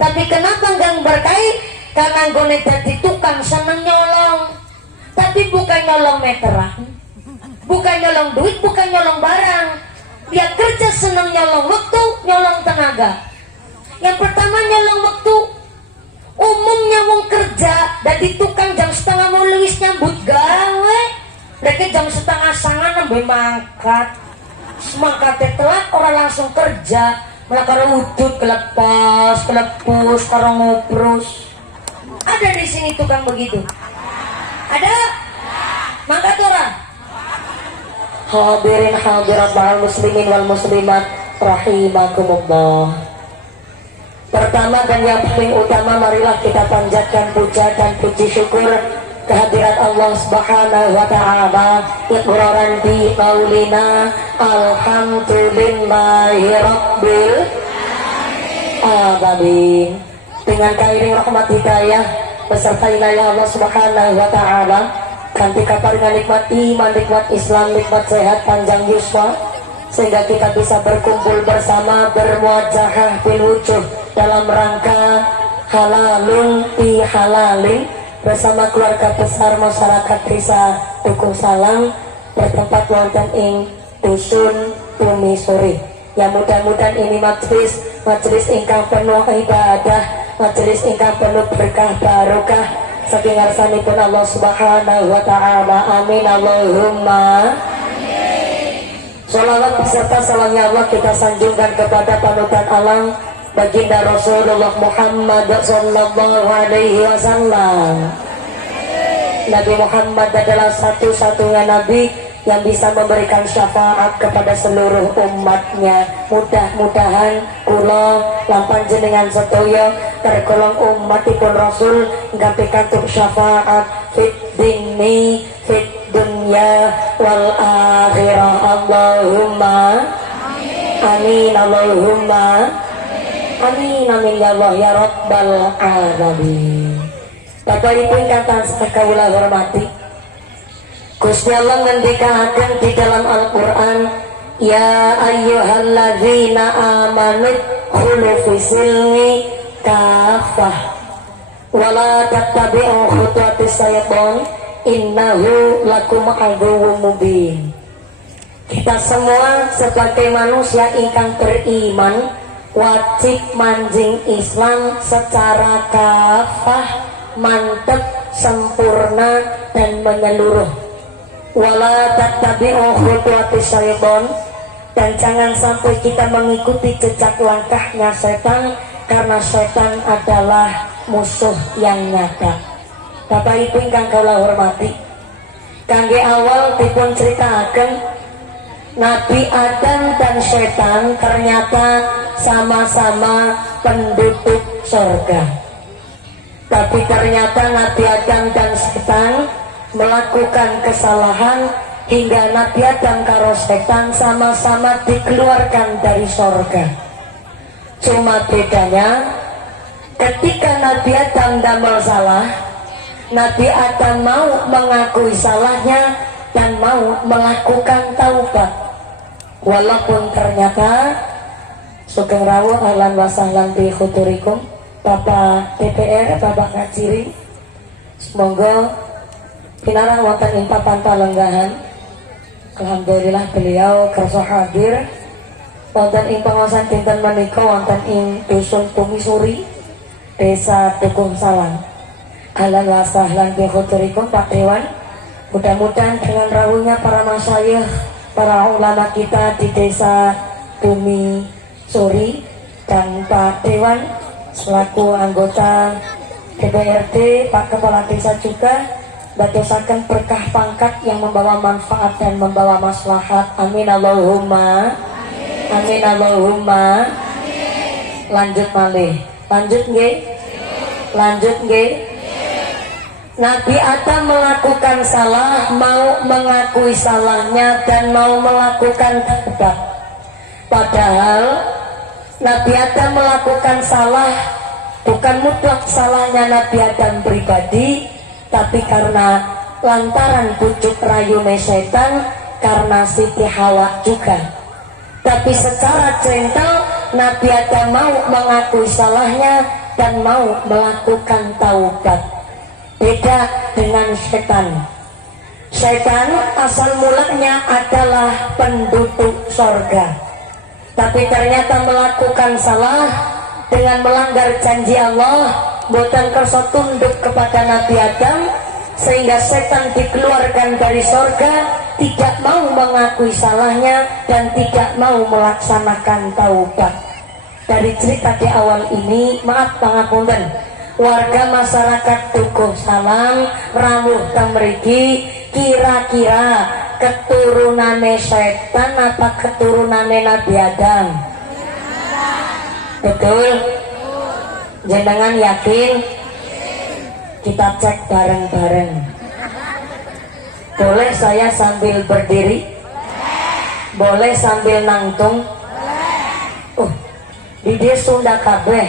Tapi kenapa gang berkait? Karena gone dadi tukang seneng nyolong. Tapi bukan nyolong meteran, bukan nyolong duit, bukan nyolong barang. Dia kerja seneng nyolong waktu, nyolong tenaga. Yang pertama nyolong waktu. Umumnya wong kerja dari tukang jam setengah mau lewis nyambut gawe. Mereka jam setengah sangan nembe mangkat. Semangkatnya telat orang langsung kerja. Malah karo udut kelepas, kelepus, karo ngobrus. Ada di sini tukang begitu? Ada? Mangkat orang? Hadirin hadirat ma'al muslimin wal muslimat rahimakumullah. Pertama dan yang paling utama, marilah kita panjatkan puja dan puji syukur kehadirat Allah Subhanahu wa ta'ala. Iqraran bi qaulina alhamdulillahi rabbil alamin. Dengan kairing rahmat hidayah beserta inayah Allah Subhanahu wa ta'ala, kanthi kaparingan nikmat iman, nikmat Islam, nikmat sehat panjang yuswa, sehingga kita bisa berkumpul bersama, bermuajahah bil wujuh dalam rangka halalun fi halalin bersama keluarga besar masyarakat desa Dukuh Salang bertempat wonten ing dusun Bumi Suri. Ya mudah-mudahan ini majelis ingkang penuh ibadah, majelis ingkang penuh berkah barokah saking ngarsanipun Allah Subhanahu wa ta'ala. Amin Allahumma. Salawat beserta salamnya Allah kita sanjungkan kepada panutan alam baginda Rasulullah Muhammad sallallahu alaihi wasallam. Nabi Muhammad adalah satu-satunya nabi yang bisa memberikan syafaat kepada seluruh umatnya. Mudah-mudahan kula lan panjenengan sedaya tergolong umatipun Rasul ingkang pikantuk syafaat fit dini fit dunya wal akhirah. Allahumma amin. Allahumma amin. Amin ya Allah ya Rabbal alamin. Bapak Ibu ingkang sakawula hormati, Gusti Allah ngendikaken di dalam Al-Qur'an, ya ayyuhalladzina amanu khulu fisilmi kafah wala tattabi'u khutuwatis syaitan innahu lakum aduwwum mubin. Kita semua sebagai manusia ingkang beriman wajib manjing Islam secara kafah, mantep, sempurna dan menyeluruh. Wala tattabi'u khutuwatis syaitan, dan jangan sampai kita mengikuti jejak langkahnya setan, karena setan adalah musuh yang nyata. Bapak Ibu ingkang kula hormati, kangge awal dipun ceritaken Nabi Adam dan setan ternyata sama-sama penduduk surga. Tapi ternyata Nabi Adam dan setan melakukan kesalahan hingga Nabi Adam karo setan sama-sama dikeluarkan dari surga. Cuma bedanya ketika Nabi Adam damel salah, Nabi Adam mau mengakui salahnya dan mau melakukan taubat. Walaupun ternyata sugeng rawuh ahlan wa sahlan bi khuturikum Bapak DPR, Bapak Kaciri, semoga pinarang wonten ing papan palenggahan. Alhamdulillah beliau kersa hadir wonten ing pengawasan dinten menika wonten ing dusun Bumi Suri, desa Dukuh Salang. Ahlan wa sahlan bi khuturikum Pak Dewan. Mudah-mudahan dengan rawuhnya para masyayikh, para ulama kita di desa Bumi Suri dan Pak Dewan selaku anggota DPRD, Pak Kepala Desa juga badosaken berkah pangkat yang membawa manfaat dan membawa maslahat. Amin Allahumma amin. Allahumma amin. Lanjut malih, lanjut nggih, lanjut nggih. Nabi Adam melakukan salah, mau mengakui salahnya dan mau melakukan taubat. Padahal Nabi Adam melakukan salah bukan mutlak salahnya Nabi Adam pribadi, tapi karena lantaran bujuk rayune setan, karena Siti Hawa juga. Tapi secara gentle Nabi Adam mau mengakui salahnya dan mau melakukan taubat. Beda dengan setan. Setan asal mulanya adalah penduduk sorga, tapi ternyata melakukan salah dengan melanggar janji Allah, boten kersa tunduk kepada Nabi Adam, sehingga setan dikeluarkan dari sorga, tidak mau mengakui salahnya dan tidak mau melaksanakan taubat. Dari cerita di awal ini, maaf pangapunten, warga masyarakat Dukuh Salam rawuh temriki, kira-kira keturunane setan apa keturunane Nabi Adam? Betul? Jenengan yakin? Kita cek bareng-bareng. Boleh saya sambil berdiri? Boleh sambil nangtung? Di dia Sunda kabeh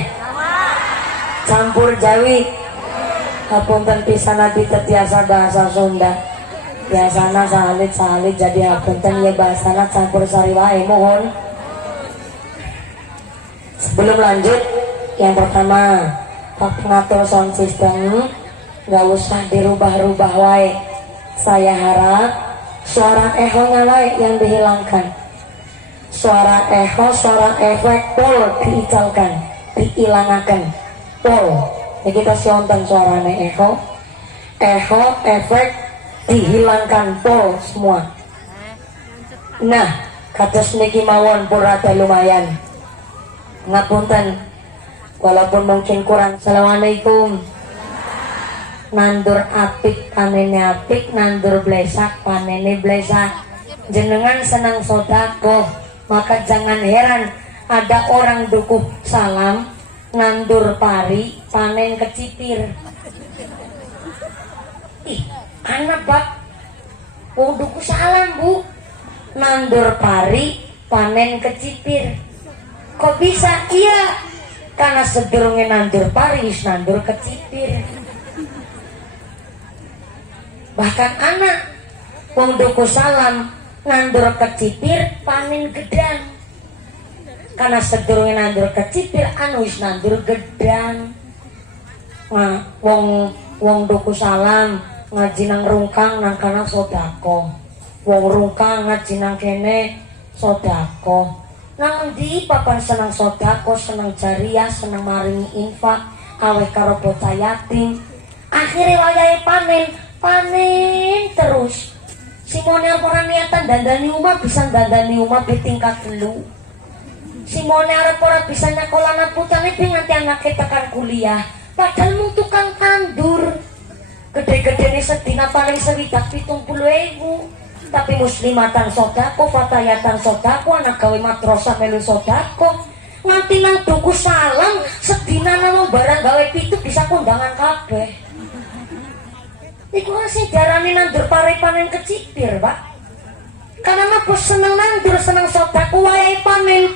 campur Jawi. Hapunten pisan adi tetiasa bahasa Sunda. Biasana salit jadi hapunten ya bahasana campur sari wae, mohon. Sebelum lanjut, yang pertama, Pak ngatur sound system nggak usah dirubah-rubah wae. Saya harap suara ehonya wae yang dihilangkan. Suara eho, suara efek pol diicalkan, diilangakan. Pol, ya kita sionten suaranya eho, efek dihilangkan, pol semua. Nah, kados niki mawon purada lumayan. Ngapunten, walaupun mungkin kurang. Assalamualaikum. Nandur apik panene apik, nandur blesak panene blesak. Jenengan senang sodako, maka jangan heran ada orang Dukuh Salam nandur pari panen kecipir. Ih, anak Pak, Dukuh Salam Bu, nandur pari panen kecipir. Kok bisa? Iya, karena sedurunge nandur pari wis nandur kecipir. Bahkan anak wong Dukuh Salam nandur kecipir panen gedang, karena sedurunge nandur kecipir anu wis nandur gedang. Nah, wong Dukuh Salam ngaji nang rungkang nang kana sodako, wong rungkang ngaji nang kene sodako. Nang endi papan senang sodako, senang jariah, senang maringi infak, aweh karo bocah yatim. Akhirnya wayahe panen terus. Simone ora niatan dandani umat bisa dandani umat di tingkat telu. Simone arep ora bisa nyakolana pucane ping nganti anake tekan kuliah. Padahal mung tukang tandur. Gede-gedene sedina paling 70.000. Tapi muslimatan sodako, fatayatan sodako, anak gawe madrasah melu sodako. Nganti nang Dukuh Salam sedina nang barang gawe pitu bisa kondangan kabeh. Iku sing diarani nandur pari panen kecipir, Pak. Karena napa seneng nandur, seneng sodako, wayahe panen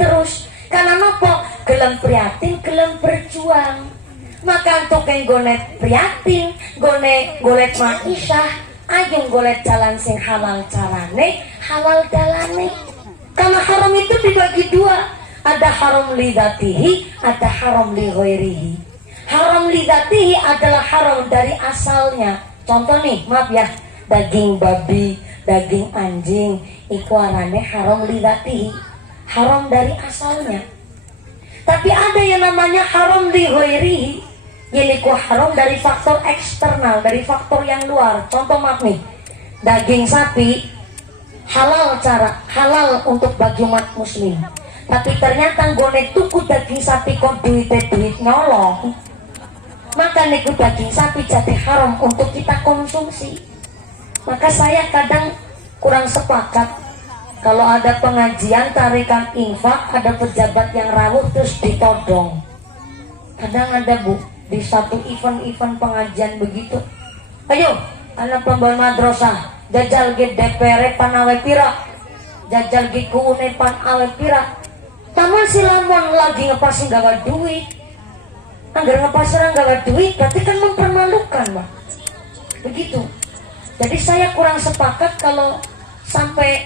terus. Karena napa gelem prihatin, gelem berjuang. Maka untuk yang gonet prihatin, golet maisha, ayo golet jalan sing halal carane, halal dalane. Karena haram itu dibagi dua, ada haram lidatihi, ada haram li ghairihi. Haram lidatihi adalah haram dari asalnya. Contoh nih, maaf ya, daging babi, daging anjing, iku arane haram lidatihi, haram dari asalnya. Tapi ada yang namanya haram li ghairihi, yaitu haram dari faktor eksternal, dari faktor yang luar. Contoh maaf nih, daging sapi halal halal untuk bagi umat muslim. Tapi ternyata gone tuku daging sapi kok duit nyolong. Maka niku daging sapi jadi haram untuk kita konsumsi. Maka saya kadang kurang sepakat kalau ada pengajian tarikan infak, ada pejabat yang rawuh terus ditodong. Kadang ada Bu, di satu event pengajian begitu, ayo anak pembawa madrasah jajal ge DPR pan awe pira, jajal ge kuune pan awe pira. Taman silamon lagi ngepasin gawa duit. Anggar ngepasin gawa duit berarti kan mempermalukan, Pak. Begitu. Jadi saya kurang sepakat kalau sampai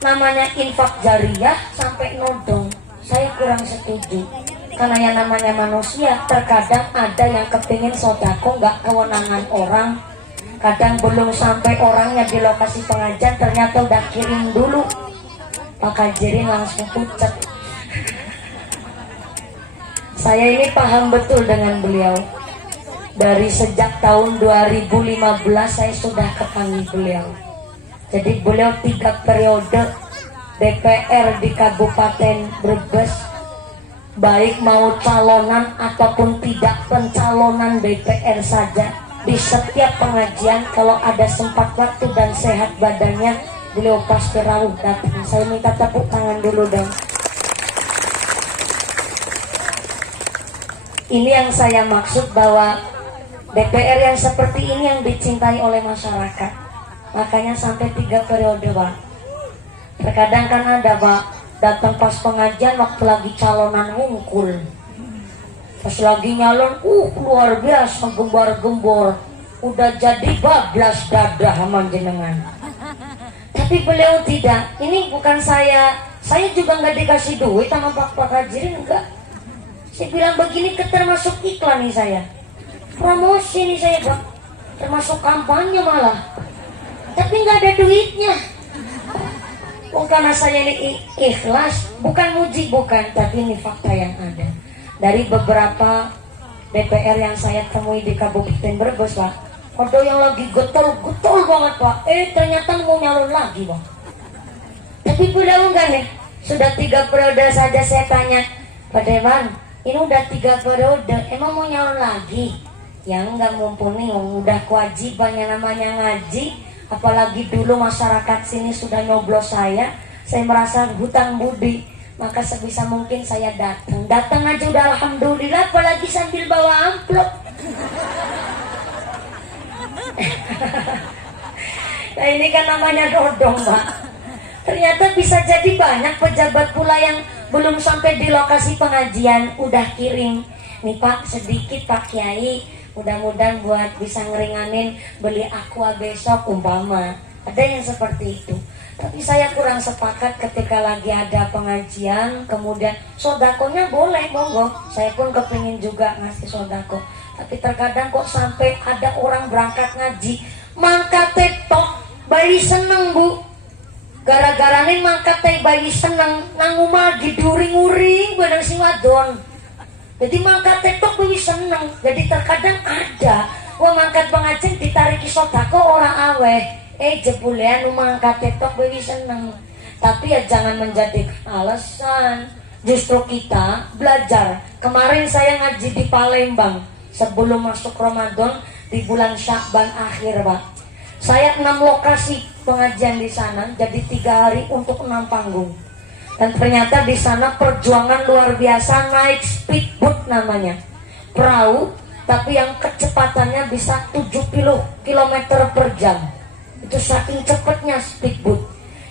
namanya infak jariyah sampai nodong, saya kurang setuju. Karena yang namanya manusia terkadang ada yang kepingin sodako nggak kewenangan orang. Kadang belum sampai orangnya di lokasi pengajian ternyata udah kirim dulu, Pak Kajirin langsung pucat. Saya ini paham betul dengan beliau. Dari sejak tahun 2015 saya sudah ketemu beliau. Jadi beliau 3 periode DPR di Kabupaten Brebes, baik mau calonan ataupun tidak pencalonan DPR saja, di setiap pengajian kalau ada sempat waktu dan sehat badannya, beliau pasti rawuh datang. Saya minta tepuk tangan dulu dong. Ini yang saya maksud, bahwa DPR yang seperti ini yang dicintai oleh masyarakat. Makanya sampai 3 periode, Pak. Terkadang kan ada, Pak, datang pas pengajian waktu lagi calonan ngungkul, pas lagi nyalon, luar biasa gembar-gembor, udah jadi bablas dadah sama jenengan. Tapi beliau tidak. Ini bukan saya juga nggak dikasih duit sama Pak Kajirin, enggak. Saya bilang begini termasuk iklan nih saya, promosi nih saya, Pak, termasuk kampanye malah. Tapi nggak ada duitnya. Karena saya ini ikhlas, bukan muji, bukan, tapi ini fakta yang ada. Dari beberapa DPR yang saya temui di Kabupaten Brebes, Pak, ada yang lagi getol banget, Pak. Ternyata mau nyalon lagi, Pak. Tapi beliau enggak nih. Sudah 3 periode saja saya tanya, Pak Dewan, ini udah 3 periode, emang mau nyalon lagi? Ya enggak, mumpuni udah kewajibannya namanya ngaji. Apalagi dulu masyarakat sini sudah nyoblos saya merasa hutang budi, maka sebisa mungkin saya datang aja udah alhamdulillah, apalagi sambil bawa amplop. Nah ini kan namanya dodong, Pak. Ternyata bisa jadi banyak pejabat pula yang belum sampai di lokasi pengajian udah kirim, nih Pak sedikit Pak Kiai, mudah-mudahan buat bisa ngeringanin beli aqua besok umpama. Ada yang seperti itu. Tapi saya kurang sepakat ketika lagi ada pengajian kemudian sodakonya boleh, monggo. Saya pun kepingin juga ngasih sodako. Tapi terkadang kok sampai ada orang berangkat ngaji mangkat tok bayi seneng, Bu. Gara-gara nih mangkat bayi seneng nang omah diduring-uring bareng si wadon. Jadi mangkat tok bayi seneng. Jadi terkadang ada mangkat pengajian ditariki sodako orang aweh. Jebulean mangkat tok bayi seneng. Tapi ya jangan menjadi alasan. Justru kita belajar. Kemarin saya ngaji di Palembang sebelum masuk Ramadan di bulan Syakban akhir, Pak. Saya 6 lokasi pengajian di sana, jadi 3 hari untuk 6 panggung. Dan ternyata di sana perjuangan luar biasa, naik speedboat namanya, perahu, tapi yang kecepatannya bisa 70 km per jam. Itu saking cepatnya speedboat.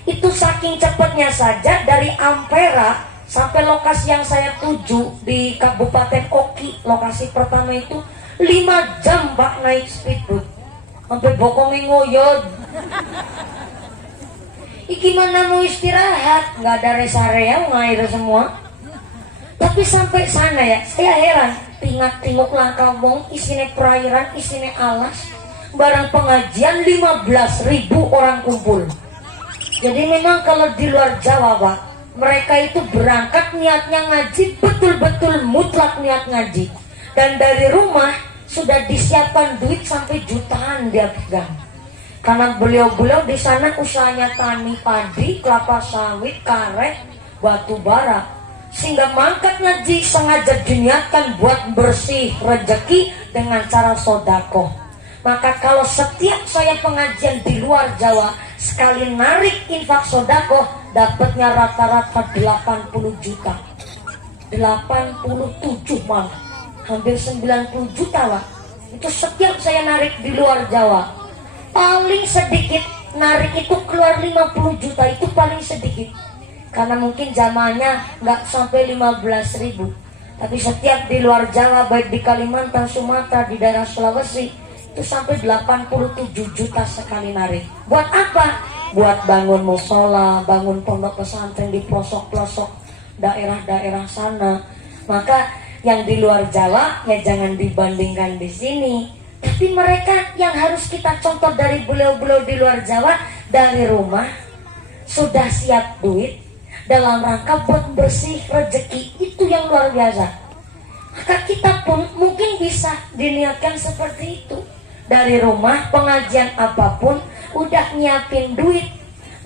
Itu saking cepatnya saja dari Ampera sampai lokasi yang saya tuju di Kabupaten Oki, lokasi pertama itu 5 jam, Pak, naik speedboat. Sampai bokongnya ngoyod. Gimana mau istirahat? Nggak ada rest area, ngair semua. Tapi sampai sana ya, saya heran. Tingak-tinguk langkah wong, isine perairan, isine alas. Barang pengajian 15.000 orang kumpul. Jadi memang kalau di luar Jawa, Pak, mereka itu berangkat niatnya ngaji, betul-betul mutlak niat ngaji. Dan dari rumah sudah disiapkan duit sampai jutaan dia pegang. Karena beliau-beliau di sana usahanya tani padi, kelapa sawit, karet, batu bara. Sehingga mangkat ngaji sengaja diniatkan buat bersih rezeki dengan cara sodako. Maka kalau setiap saya pengajian di luar Jawa, sekali narik infak sodako, dapatnya rata-rata 80 juta. 87 malah. Hampir 90 juta, Pak. Itu setiap saya narik di luar Jawa. Paling sedikit narik itu keluar 50 juta, itu paling sedikit. Karena mungkin jamaahnya nggak sampai 15.000. Tapi setiap di luar Jawa, baik di Kalimantan, Sumatera, di daerah Sulawesi, itu sampai 87 juta sekali narik. Buat apa? buat bangun musola, bangun pondok pesantren di pelosok-pelosok daerah-daerah sana. Maka yang di luar Jawa ya jangan dibandingkan di sini. Tapi mereka yang harus kita contoh dari beliau-beliau di luar Jawa, dari rumah sudah siap duit dalam rangka buat bersih rezeki, itu yang luar biasa. Maka kita pun mungkin bisa diniatkan seperti itu. Dari rumah pengajian apapun udah nyiapin duit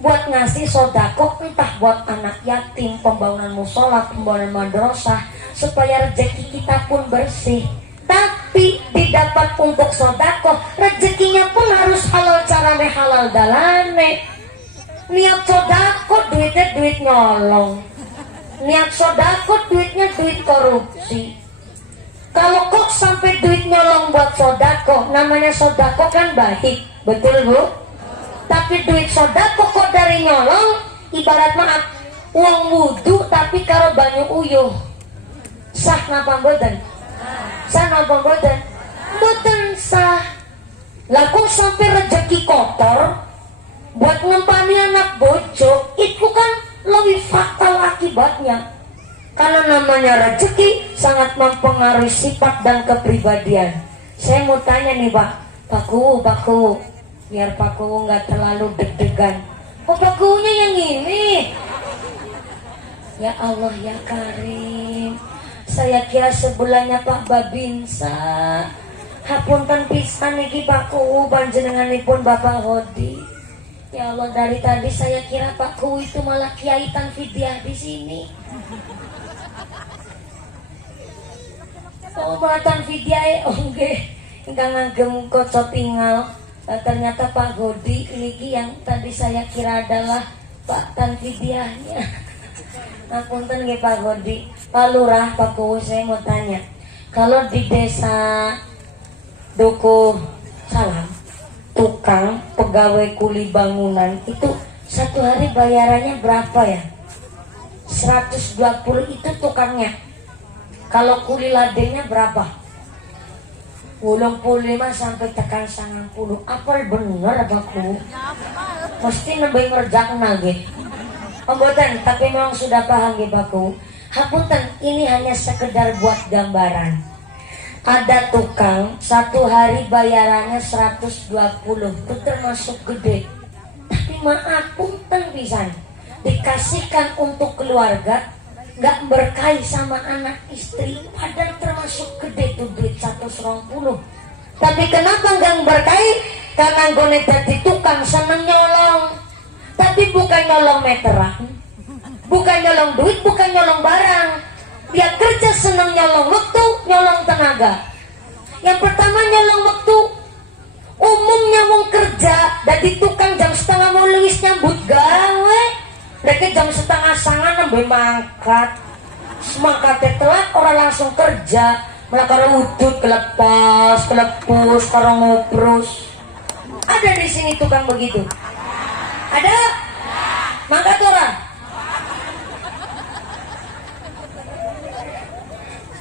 buat ngasih sodako, entah buat anak yatim, pembangunan musola, pembangunan madrasah, supaya rezeki kita pun bersih. Tapi didapat untuk sodako, rezekinya pun harus halal carane, halal dalane. Niat sodako duitnya duit nyolong, niat sodako duitnya duit korupsi. Kalau kok sampai duit nyolong buat sodako, namanya sodako kan baik, betul bu? Tapi duit sodako kok dari nyolong, ibarat maaf uang wudhu tapi karo banyu uyuh, sah napa mboten? Sah napa mboten? Mboten sah. Lah kok sampai rezeki kotor buat ngempani anak bojo, itu kan lebih fatal akibatnya. Karena namanya rezeki sangat mempengaruhi sifat dan kepribadian. Saya mau tanya nih Pak Kuwu, biar Pak Kuwu nggak terlalu deg-degan. Oh Pak Kuwunya yang ini? Ya Allah ya Karim, saya kira sebelahnya Pak Babinsa. Hapunten pisan niki Pak Kuwu panjenenganipun Bapak Hodi. Ya Allah, dari tadi saya kira Pak Kuwu itu malah Kiai Tanfidiah di sini. Oh malah Tanfidiah, oke. Ingkang ngagem kaca tinggal. Ternyata Pak Hodi ini yang tadi saya kira adalah Pak Tanfidiahnya. Ngapunten nggih Pak Hodi. Pak Lurah, Pak Kuwu, saya mau tanya. Kalau di desa Dukuh Salam, tukang pegawai kuli bangunan itu satu hari bayarannya berapa ya? 120 itu tukangnya. Kalau kuli ladengnya berapa? 85 sampai tekan 90. Apa bener Bakku? Mesti nambah ngerjakna nggih. Mboten, tapi memang sudah paham nggih Bakku. Hapunten, ini hanya sekedar buat gambaran. Ada tukang satu hari bayarannya 120, itu termasuk gede. Tapi maaf punten pisan, dikasihkan untuk keluarga, gak berkahi sama anak istri, padahal termasuk gede tuh duit 120. Tapi kenapa gak berkahi? Karena gue jadi tukang seneng nyolong. Tapi bukan nyolong meteran, bukan nyolong duit, bukan nyolong barang. Dia kerja seneng nyolong waktu, nyolong tenaga. Yang pertama nyolong waktu. Umumnya mau kerja dari tukang jam setengah mau lewis nyambut gawe. Mereka jam setengah sangat nambah mangkat. Semangkatnya telat orang langsung kerja. Malah karo wudud kelepas, kelepus, karo ngobrus. Ada di sini tukang begitu? Ada? Mangkat orang?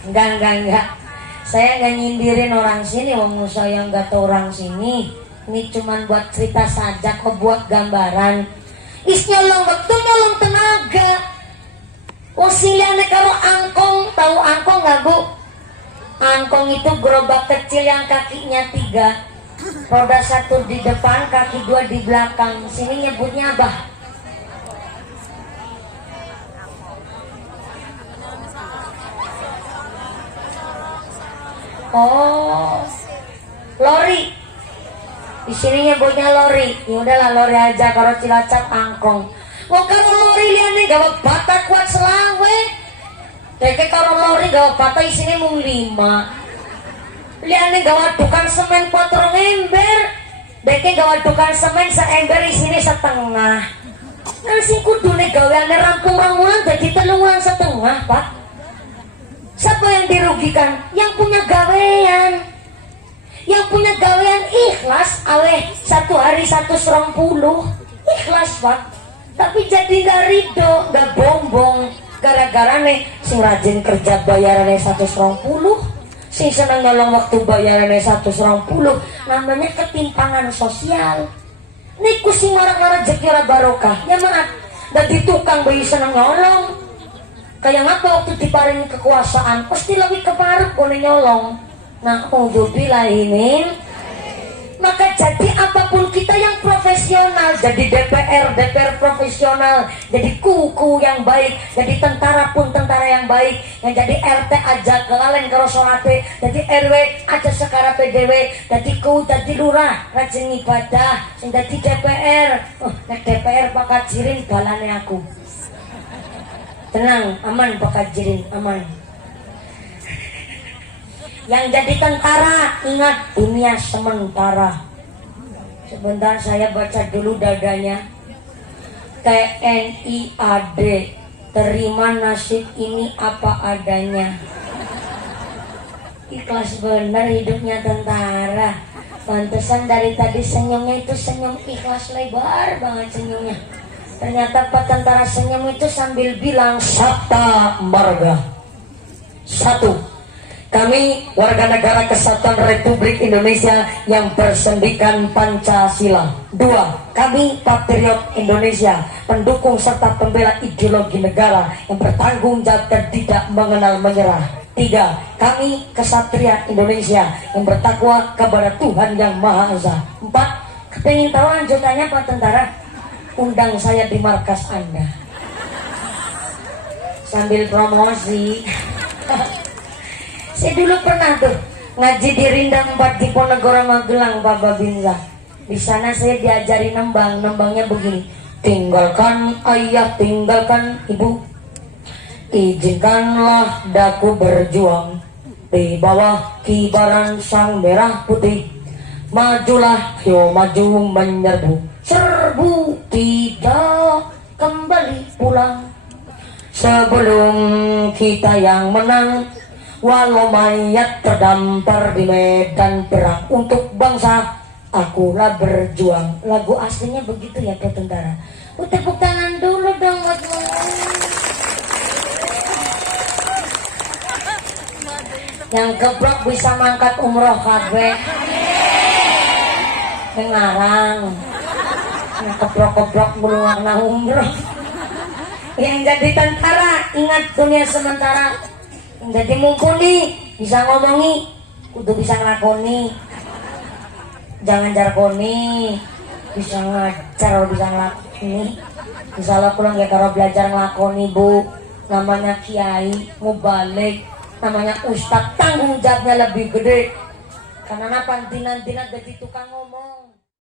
Enggak. Saya nggak nyindirin orang sini, wong saya nggak tahu orang sini. Ini cuman buat cerita saja, kok buat gambaran. Is nyolong waktu, nyolong tenaga. Wong siliane karo angkong, tahu angkong nggak bu? Angkong itu gerobak kecil yang kakinya 3, roda 1 di depan, kaki 2 di belakang. Sini nyebutnya apa? Oh, lori. Di sini nyebutnya lori. Ya udahlah lori aja, kalau Cilacap angkong. Wong karo lori liane gawe bata kuat selawe. Deke karo lori gawe bata isine mung 5. Liane gawe tukang semen 4 ember. Deke gawe tukang semen seember isine setengah. Kan sing kudune gaweane rampung-rampungan dadi 3,5, Pak. Siapa yang dirugikan? Yang punya gawean. Yang punya gawean ikhlas, aweh 1 hari 120. Ikhlas Pak. Tapi jadi gak ridho, gak bombong. Gara-gara nih sing rajin kerja bayarannya 120, sing seneng nyolong waktu bayarannya 120. Namanya ketimpangan sosial. niku sing marak-marak rezeki ora barokah ya maaf dadi tukang bayi seneng nyolong kayak ngapa waktu diparingi kekuasaan pasti lebih keparep kone nyolong. Nah ini maka jadi apapun kita yang profesional, jadi DPR profesional, jadi kuku yang baik, jadi tentara pun tentara yang baik, yang jadi RT aja kelalen karo salate, jadi RW aja sekarape dhewe, jadi ku jadi lurah rajin ibadah, sing jadi DPR. Nek DPR pakat jirin balane aku. Tenang, aman pakat jirin, aman. Yang jadi tentara, ingat dunia sementara. Sebentar saya baca dulu dadanya. TNI-AD, terima nasib ini apa adanya. Ikhlas bener hidupnya tentara. Pantesan dari tadi senyumnya itu senyum ikhlas lebar banget senyumnya. Ternyata Pak tentara senyum itu sambil bilang Sabta Marga. 1. Kami warga negara Kesatuan Republik Indonesia yang bersendikan Pancasila. 2. Kami patriot Indonesia, pendukung serta pembela ideologi negara yang bertanggung jawab dan tidak mengenal menyerah. 3. Kami kesatria Indonesia yang bertakwa kepada Tuhan Yang Maha Esa. 4. Kepingin tahu lanjutannya Pak Tentara? Undang saya di markas Anda. Sambil promosi. Saya dulu pernah tuh ngaji di Rindang 4 di Ponegoro Magelang Pak Babinsa. Di sana saya diajari nembang, nembangnya begini. Tinggalkan ayah, tinggalkan ibu, izinkanlah daku berjuang di bawah kibaran sang merah putih. Majulah, yo maju menyerbu, serbu tidak kembali pulang. Sebelum kita yang menang, walau mayat terdampar di medan perang untuk bangsa, akulah berjuang. Lagu aslinya begitu ya Pak Tentara. Tepuk tangan dulu dong buat yang keblok bisa mangkat umroh kabeh. Dengarang. Yang keblok-keblok mulu warna umroh. Yang jadi tentara ingat dunia sementara. Jadi mumpuni, bisa ngomongi, kudu bisa ngelakoni. Jangan jarkoni, bisa ngajar, bisa ngelakoni. Misalnya pulang ya kalau belajar ngelakoni bu, namanya kiai, mubalik, namanya ustad, tanggung jawabnya lebih gede. Karena nanti jadi tukang ngomong.